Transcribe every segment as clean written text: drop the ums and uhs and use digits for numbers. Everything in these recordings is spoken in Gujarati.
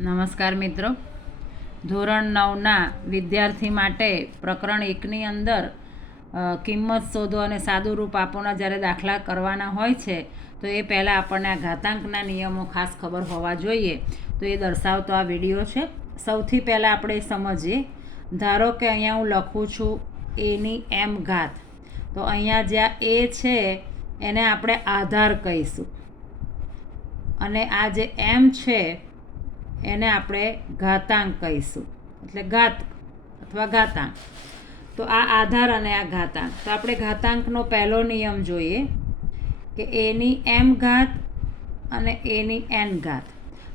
નમસ્કાર મિત્રો, ધોરણ 9ના વિદ્યાર્થી માટે પ્રકરણ 1ની અંદર કિંમત શોધો અને સાદું રૂપ આપોના જ્યારે દાખલા કરવાના હોય છે તો એ પહેલાં આપણને આ ઘાતાંકના નિયમો ખાસ ખબર હોવા જોઈએ. તો એ દર્શાવતો આ વિડીયો છે. સૌથી પહેલાં આપણે સમજીએ. ધારો કે અહીંયા હું લખું છું એની m ઘાત, તો અહીંયા જ્યાં એ છે એને આપણે આધાર કહીશું અને આ જે m છે એને આપણે ઘાતાંક કહીશું, એટલે ઘાત અથવા ઘાતાંક. તો આ આધાર અને આ ઘાતાંક. તો આપણે ઘાતાંકનો પહેલો નિયમ જોઈએ કે એની m ઘાત અને એની n ઘાત.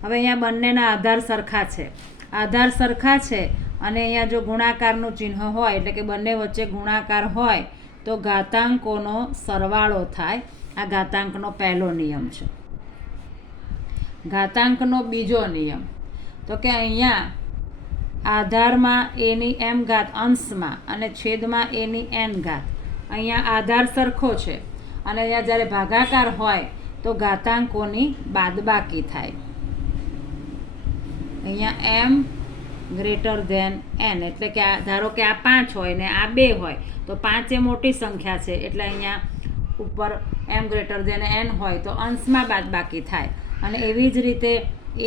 હવે અહીંયા બંનેના આધાર સરખા છે. આધાર સરખા છે અને અહીંયા જો ગુણાકારનું ચિહ્ન હોય એટલે કે બંને વચ્ચે ગુણાકાર હોય તો ઘાતાંકોનો સરવાળો થાય. આ ઘાતાંકનો પહેલો નિયમ છે. ઘાતાંકનો બીજો નિયમ તો કે અહીંયા આધારમાં એની m ઘાત અંશમાં અને છેદમાં એની n ઘાત. અહીંયા આધાર સરખો છે અને અહીંયા જ્યારે ભાગાકાર હોય તો ઘાતાંકોની બાદબાકી થાય. અહીંયા m ગ્રેટર ધેન n, એટલે કે ધારો કે આ 5 હોય ને આ 2 હોય તો 5 એ મોટી સંખ્યા છે એટલે અહીંયા ઉપર m ગ્રેટર ધેન n હોય તો અંશમાં બાદબાકી થાય. અને એવી જ રીતે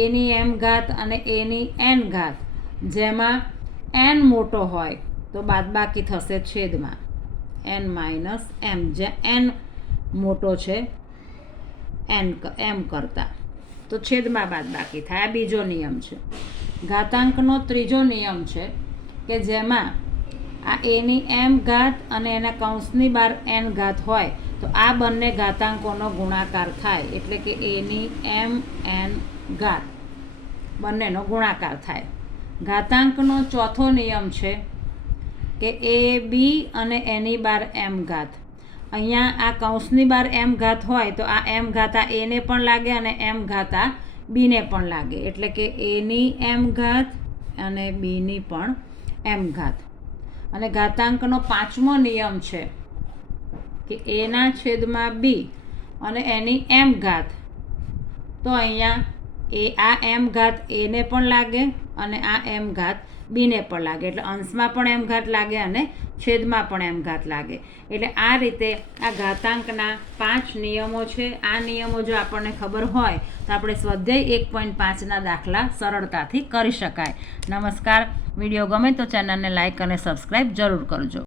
એની m ઘાત અને એની n ઘાત, જેમાં n મોટો હોય તો બાદબાકી થશે છેદમાં n માઇનસ m, જે n મોટો છે m કરતાં, તો છેદમાં બાદબાકી થાય. આ બીજો નિયમ છે. ઘાતાંકનો ત્રીજો નિયમ છે કે જેમાં આ એની m ઘાત અને એના કૌંસની બહાર n ઘાત હોય તો આ બંને ઘાતાંકોનો ગુણાકાર થાય, એટલે કે એની m n ઘાત બંનેનો ગુણાકાર થાય. ઘાતાંકનો ચોથો નિયમ છે કે એ બી અને એની બાર m ઘાત. અહીંયા આ કૌંસની બાર m ઘાત હોય તો આ m ઘાત આ એને પણ લાગે અને m ઘાત આ બીને પણ લાગે, એટલે કે એની m ઘાત અને બીની પણ m ઘાત. અને ઘાતાંકનો પાંચમો નિયમ છે કે એના છેદમાં બી અને એની m ઘાત. તો અહીંયા આ m ઘાત એને પણ લાગે અને આ m ઘાત બીને પણ લાગે, એટલે અંશમાં પણ m ઘાત લાગે અને છેદમાં પણ m ઘાત લાગે. એટલે આ રીતે આ ઘાતાંકના 5 નિયમો છે. આ નિયમો જો આપણને ખબર હોય તો આપણે સ્વાધ્યાય 1.5ના દાખલા સરળતાથી કરી શકાય. નમસ્કાર. વિડીયો ગમે તો ચેનલને લાઇક અને સબસ્ક્રાઈબ જરૂર કરજો.